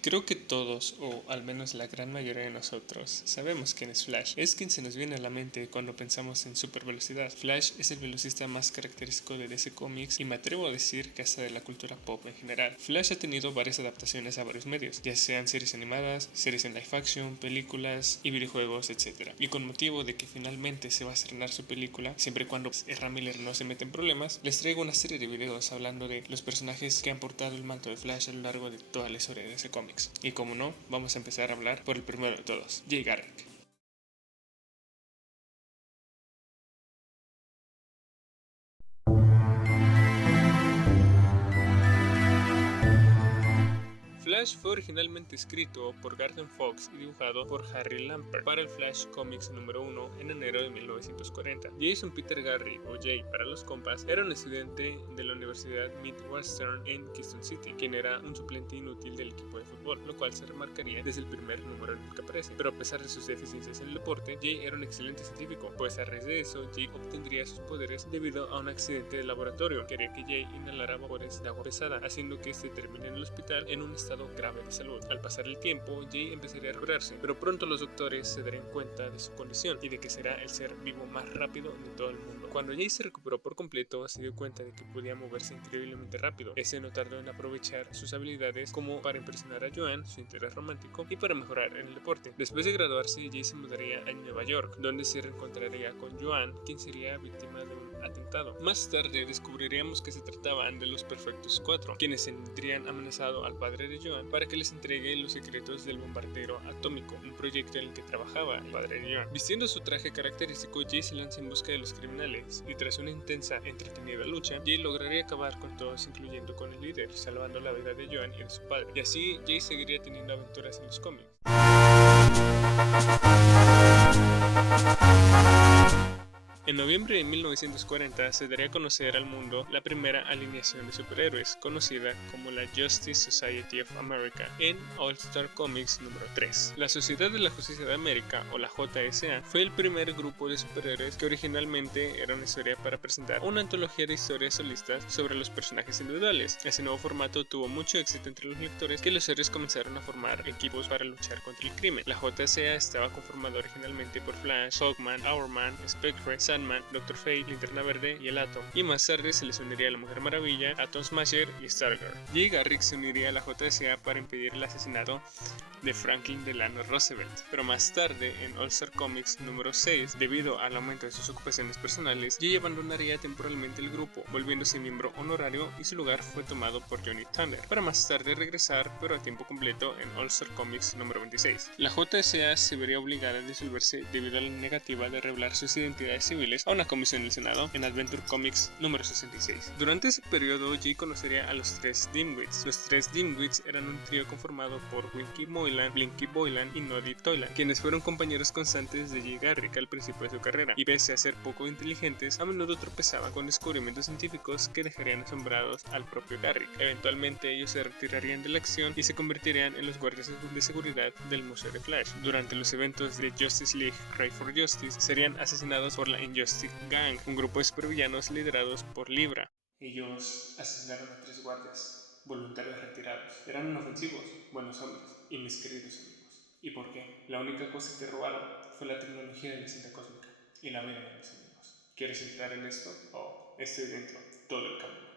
Creo que todos, o al menos la gran mayoría de nosotros, sabemos quién es Flash. Es quien se nos viene a la mente cuando pensamos en supervelocidad. Flash es el velocista más característico de DC Comics y me atrevo a decir que hasta de la cultura pop en general. Flash ha tenido varias adaptaciones a varios medios, ya sean series animadas, series en live action, películas y videojuegos, etc. Y con motivo de que finalmente se va a estrenar su película, siempre y cuando Ezra Miller no se mete en problemas, les traigo una serie de videos hablando de los personajes que han portado el manto de Flash a lo largo de toda la historia de DC Comics. Y como no, vamos a empezar a hablar por el primero de todos, Jay Garrick. Flash fue originalmente escrito por Gordon Fox y dibujado por Harry Lampert para el Flash Comics número 1 en enero de 1940. Jason Peter Garrick, o Jay para los compas, era un estudiante de la Universidad Midwestern en Keystone City, quien era un suplente inútil del equipo de fútbol, lo cual se remarcaría desde el primer número en el que aparece. Pero a pesar de sus deficiencias en el deporte, Jay era un excelente científico, pues a raíz de eso, Jay obtendría sus poderes debido a un accidente de laboratorio que haría que Jay inhalara vapores de agua pesada, haciendo que este termine en el hospital en un estado grave de salud. Al pasar el tiempo, Jay empezaría a recuperarse, pero pronto los doctores se darían cuenta de su condición y de que será el ser vivo más rápido de todo el mundo. Cuando Jay se recuperó por completo, se dio cuenta de que podía moverse increíblemente rápido. Ese no tardó en aprovechar sus habilidades como para impresionar a Joan, su interés romántico, y para mejorar en el deporte. Después de graduarse, Jay se mudaría a Nueva York, donde se reencontraría con Joan, quien sería víctima de un atentado. Más tarde descubriríamos que se trataban de los Perfectos Cuatro, quienes tendrían amenazado al padre de Joan para que les entregue los secretos del bombardero atómico, un proyecto en el que trabajaba el padre de Joan. Vistiendo su traje característico, Jay se lanza en busca de los criminales, y tras una intensa, entretenida lucha, Jay lograría acabar con todos, incluyendo con el líder, salvando la vida de Joan y de su padre. Y así, Jay seguiría teniendo aventuras en los cómics. En noviembre de 1940 se daría a conocer al mundo la primera alineación de superhéroes, conocida como la Justice Society of America, en All-Star Comics número 3. La Sociedad de la Justicia de América, o la JSA, fue el primer grupo de superhéroes que originalmente era una historia para presentar una antología de historias solistas sobre los personajes individuales. Ese nuevo formato tuvo mucho éxito entre los lectores, que los héroes comenzaron a formar equipos para luchar contra el crimen. La JSA estaba conformada originalmente por Flash, Hawkman, Hourman, Spectre, Sandman, Doctor Fate, Linterna Verde y el Atom, y más tarde se les uniría la Mujer Maravilla, Atom Smasher y Stargirl. Jay Garrick se uniría a la JSA para impedir el asesinato de Franklin Delano Roosevelt, pero más tarde en All Star Comics número 6, debido al aumento de sus ocupaciones personales, Jay abandonaría temporalmente el grupo, volviéndose miembro honorario, y su lugar fue tomado por Johnny Thunder, para más tarde regresar, pero a tiempo completo, en All Star Comics número 26. La JSA se vería obligada a disolverse debido a la negativa de revelar sus identidades civiles a una comisión del Senado en Adventure Comics número 66. Durante ese periodo, Jay conocería a los tres Dimwits. Los tres Dimwits eran un trío conformado por Winky Moylan, Blinky Boylan y Noddy Toylan, quienes fueron compañeros constantes de Jay Garrick al principio de su carrera, y pese a ser poco inteligentes, a menudo tropezaban con descubrimientos científicos que dejarían asombrados al propio Garrick. Eventualmente ellos se retirarían de la acción y se convertirían en los guardias de seguridad del Museo de Flash. Durante los eventos de Justice League Cry for Justice, serían asesinados por la Injustice Gang, un grupo de supervillanos liderados por Libra. Ellos asesinaron a 3 guardias, voluntarios retirados. Eran inofensivos, buenos hombres y mis queridos amigos. ¿Y por qué? La única cosa que robaron fue la tecnología de la cinta cósmica y la vida de mis amigos. ¿Quieres entrar en esto? Oh, estoy dentro todo el camino.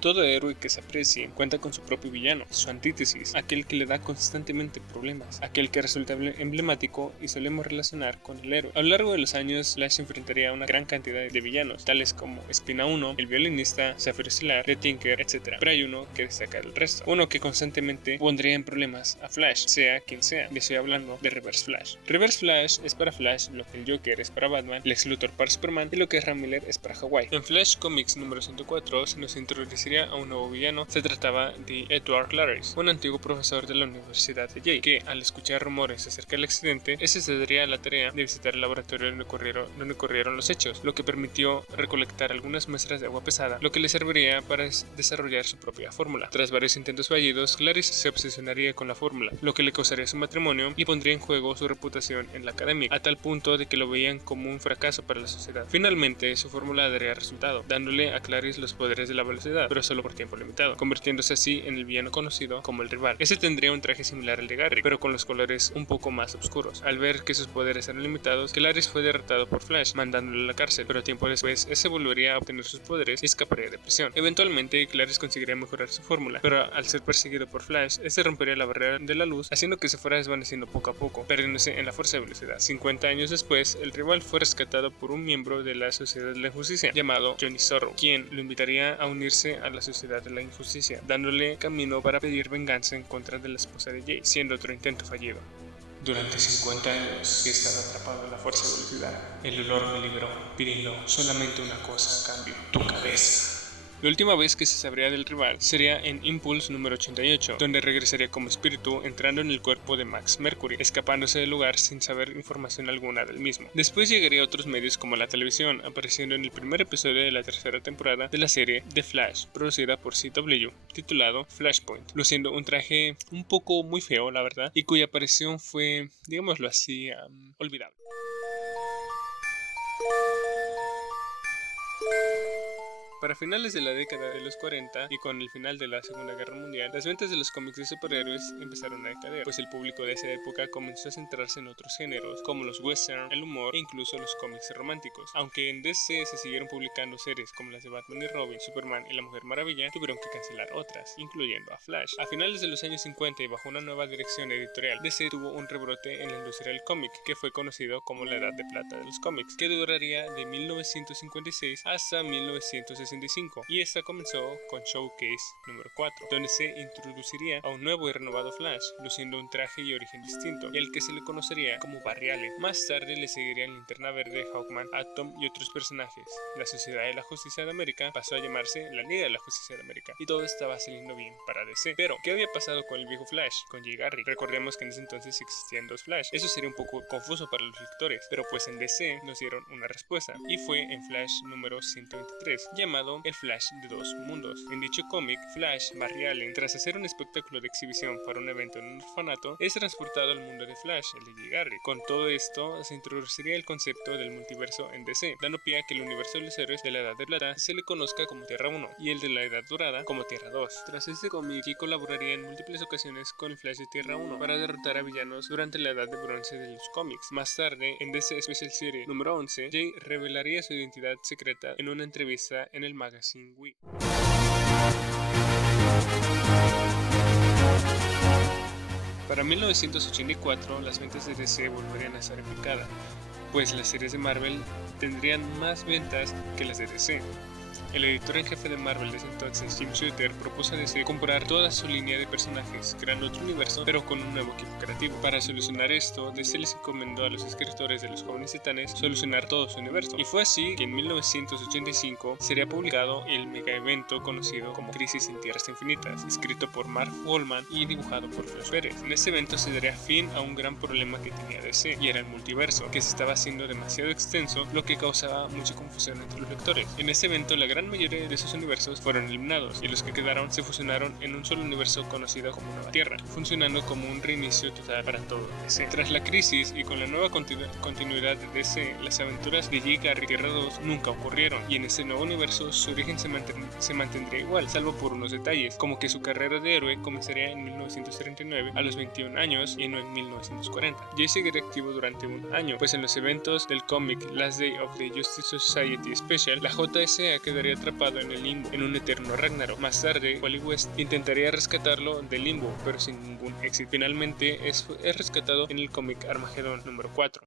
Todo héroe que se aprecie cuenta con su propio villano, su antítesis, aquel que le da constantemente problemas, aquel que resulta emblemático y solemos relacionar con el héroe. A lo largo de los años, Flash se enfrentaría a una gran cantidad de villanos, tales como Espina 1, el violinista, Zafiro Stellar, The Tinker, etc. Pero hay uno que destaca del resto, uno que constantemente pondría en problemas a Flash, sea quien sea. Y estoy hablando de Reverse Flash. Reverse Flash es para Flash lo que el Joker es para Batman, Lex Luthor para Superman y lo que Ezra Miller es para Hawaii. En Flash Comics número 104 se nos introduce introduciría a un nuevo villano. Se trataba de Edward Clarice, un antiguo profesor de la Universidad de Yale, que al escuchar rumores acerca del accidente, ese se daría la tarea de visitar el laboratorio donde ocurrieron los hechos, lo que permitió recolectar algunas muestras de agua pesada, lo que le serviría para desarrollar su propia fórmula. Tras varios intentos fallidos, Clarice se obsesionaría con la fórmula, lo que le causaría su matrimonio y pondría en juego su reputación en la academia, a tal punto de que lo veían como un fracaso para la sociedad. Finalmente, su fórmula daría resultado, dándole a Clarice los poderes de la velocidad, pero solo por tiempo limitado, convirtiéndose así en el villano conocido como el rival. Ese tendría un traje similar al de Garrick, pero con los colores un poco más oscuros. Al ver que sus poderes eran limitados, Clarice fue derrotado por Flash, mandándolo a la cárcel, pero tiempo después, ese volvería a obtener sus poderes y escaparía de prisión. Eventualmente, Clarice conseguiría mejorar su fórmula, pero al ser perseguido por Flash, ese rompería la barrera de la luz, haciendo que se fuera desvaneciendo poco a poco, perdiéndose en la fuerza de velocidad. 50 años después, el rival fue rescatado por un miembro de la Sociedad de la Injusticia, llamado Johnny Sorrow, quien lo invitaría a unirse a la Sociedad de la Injusticia, dándole camino para pedir venganza en contra de la esposa de Jay, siendo otro intento fallido. Durante 50 años he estado atrapado en la fuerza de velocidad. El olor me liberó, pidiendo solamente una cosa a cambio: tu cabeza. La última vez que se sabría del rival sería en Impulse número 88, donde regresaría como espíritu entrando en el cuerpo de Max Mercury, escapándose del lugar sin saber información alguna del mismo. Después llegaría a otros medios como la televisión, apareciendo en el primer episodio de la tercera temporada de la serie The Flash, producida por CW, titulado Flashpoint, luciendo un traje un poco muy feo, la verdad, y cuya aparición fue, digámoslo así, olvidable. Para finales de la década de los 40 y con el final de la Segunda Guerra Mundial, las ventas de los cómics de superhéroes empezaron a decaer, pues el público de esa época comenzó a centrarse en otros géneros, como los western, el humor e incluso los cómics románticos. Aunque en DC se siguieron publicando series como las de Batman y Robin, Superman y la Mujer Maravilla, tuvieron que cancelar otras, incluyendo a Flash. A finales de los años 50 y bajo una nueva dirección editorial, DC tuvo un rebrote en la industria del cómic, que fue conocido como la Edad de Plata de los cómics, que duraría de 1956 hasta 1965. Y esta comenzó con Showcase número 4, donde se introduciría a un nuevo y renovado Flash, luciendo un traje y origen distinto, y al que se le conocería como Barry Allen. Más tarde le seguirían Linterna Verde, Hawkman, Atom y otros personajes. La Sociedad de la Justicia de América pasó a llamarse la Liga de la Justicia de América, y todo estaba saliendo bien para DC. Pero, ¿qué había pasado con el viejo Flash, con Jay Garrick? Recordemos que en ese entonces existían dos Flash. Eso sería un poco confuso para los lectores, pero pues en DC nos dieron una respuesta, y fue en Flash número 123, llamado el Flash de dos mundos. En dicho cómic, Flash, Barry Allen, tras hacer un espectáculo de exhibición para un evento en un orfanato, es transportado al mundo de Flash, el de Jay Garrick. Con todo esto, se introduciría el concepto del multiverso en DC, dando pie a que el universo de los héroes de la Edad de Plata se le conozca como Tierra 1 y el de la Edad Dorada como Tierra 2. Tras este cómic, Jay colaboraría en múltiples ocasiones con el Flash de Tierra 1 para derrotar a villanos durante la Edad de Bronce de los cómics. Más tarde, en DC Special Series número 11, Jay revelaría su identidad secreta en una entrevista en el magazine Wii. Para 1984, las ventas de DC volverían a estar en picada, pues las series de Marvel tendrían más ventas que las de DC. El editor en jefe de Marvel de ese entonces, Jim Shooter, propuso a DC comprar toda su línea de personajes, creando otro universo, pero con un nuevo equipo creativo. Para solucionar esto, DC les encomendó a los escritores de los Jóvenes Titanes solucionar todo su universo. Y fue así que en 1985 sería publicado el mega evento conocido como Crisis en Tierras Infinitas, escrito por Mark Wallman y dibujado por Josh Pérez. En este evento se daría fin a un gran problema que tenía DC, y era el multiverso, que se estaba haciendo demasiado extenso, lo que causaba mucha confusión entre los lectores. En este evento, la gran mayoría de esos universos fueron eliminados, y los que quedaron se fusionaron en un solo universo conocido como Nueva Tierra, funcionando como un reinicio total para todo DC. Tras la crisis y con la nueva continuidad de DC, las aventuras de Jay Garrick Tierra 2 nunca ocurrieron, y en este nuevo universo su origen se mantendría igual, salvo por unos detalles, como que su carrera de héroe comenzaría en 1939 a los 21 años y no en 1940. Jay seguiría activo durante un año, pues en los eventos del cómic Last Day of the Justice Society Special, la JSA quedaría atrapado en el limbo, en un eterno Ragnarok. Más tarde, Wally West intentaría rescatarlo del limbo, pero sin ningún éxito. Finalmente es rescatado en el cómic Armageddon número 4.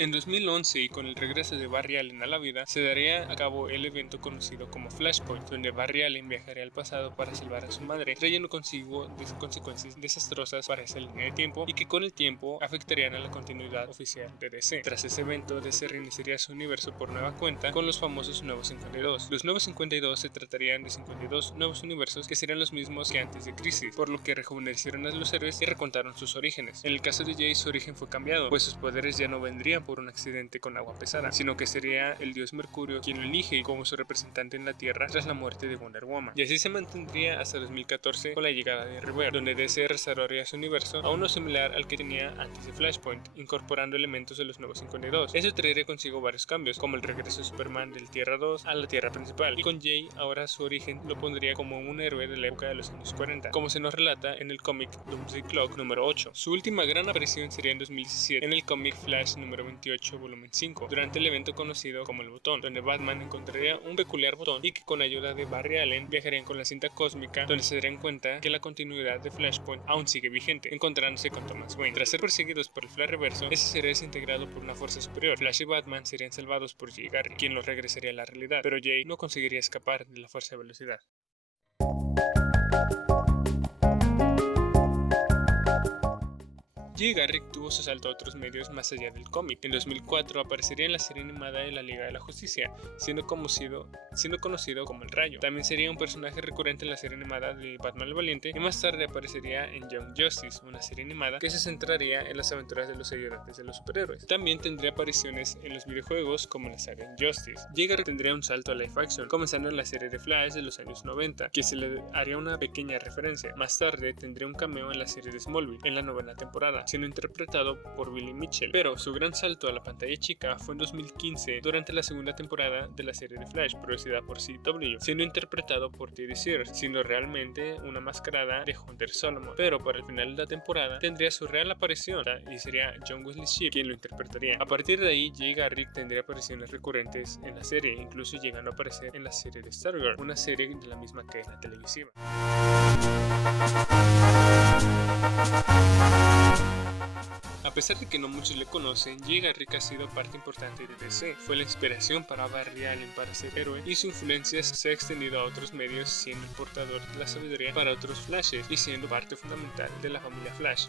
En 2011, y con el regreso de Barry Allen a la vida, se daría a cabo el evento conocido como Flashpoint, donde Barry Allen viajaría al pasado para salvar a su madre, trayendo consigo consecuencias desastrosas para esa línea de tiempo y que con el tiempo afectarían a la continuidad oficial de DC. Tras ese evento, DC reiniciaría su universo por nueva cuenta con los famosos Nuevos 52. Los Nuevos 52 se tratarían de 52 nuevos universos que serían los mismos que antes de Crisis, por lo que rejuvenecieron a los héroes y recontaron sus orígenes. En el caso de Jay, su origen fue cambiado, pues sus poderes ya no vendrían por un accidente con agua pesada, sino que sería el dios Mercurio quien lo elige como su representante en la Tierra tras la muerte de Wonder Woman. Y así se mantendría hasta 2014 con la llegada de Rebirth, donde DC restauraría su universo a uno similar al que tenía antes de Flashpoint, incorporando elementos de los Nuevos 52. Eso traería consigo varios cambios, como el regreso de Superman del Tierra 2 a la Tierra principal, y con Jay ahora su origen lo pondría como un héroe de la época de los años 40, como se nos relata en el cómic Doomsday Clock número 8. Su última gran aparición sería en 2017 en el cómic Flash número 28 volumen 5, durante el evento conocido como el Botón, donde Batman encontraría un peculiar botón y que con ayuda de Barry Allen viajarían con la cinta cósmica, donde se darían cuenta que la continuidad de Flashpoint aún sigue vigente, encontrándose con Thomas Wayne. Tras ser perseguidos por el Flash Reverso, ese sería desintegrado por una fuerza superior. Flash y Batman serían salvados por Jay Garrick, quien los regresaría a la realidad, pero Jay no conseguiría escapar de la fuerza de velocidad. Jay Garrick tuvo su salto a otros medios más allá del cómic. En 2004 aparecería en la serie animada de la Liga de la Justicia, siendo conocido como el Rayo. También sería un personaje recurrente en la serie animada de Batman el Valiente, y más tarde aparecería en Young Justice, una serie animada que se centraría en las aventuras de los ayudantes de los superhéroes. También tendría apariciones en los videojuegos como en la saga Injustice. Jay Garrick tendría un salto a live action, comenzando en la serie de Flash de los años 90, que se le haría una pequeña referencia. Más tarde tendría un cameo en la serie de Smallville, en la 9ª temporada, siendo interpretado por Billy Mitchell, pero su gran salto a la pantalla chica fue en 2015 durante la 2ª temporada de la serie de Flash, producida por CW, siendo interpretado por Teddy Sears, siendo realmente una mascarada de Hunter Solomon, pero para el final de la temporada tendría su real aparición y sería John Wesley Shipp quien lo interpretaría. A partir de ahí, Jay Garrick tendría apariciones recurrentes en la serie, incluso llegando a aparecer en la serie de Stargirl, una serie de la misma que la televisiva. A pesar de que no muchos le conocen, Jay Garrick ha sido parte importante de DC. Fue la inspiración para Barry Allen para ser héroe, y su influencia se ha extendido a otros medios, siendo el portador de la sabiduría para otros Flashes y siendo parte fundamental de la familia Flash.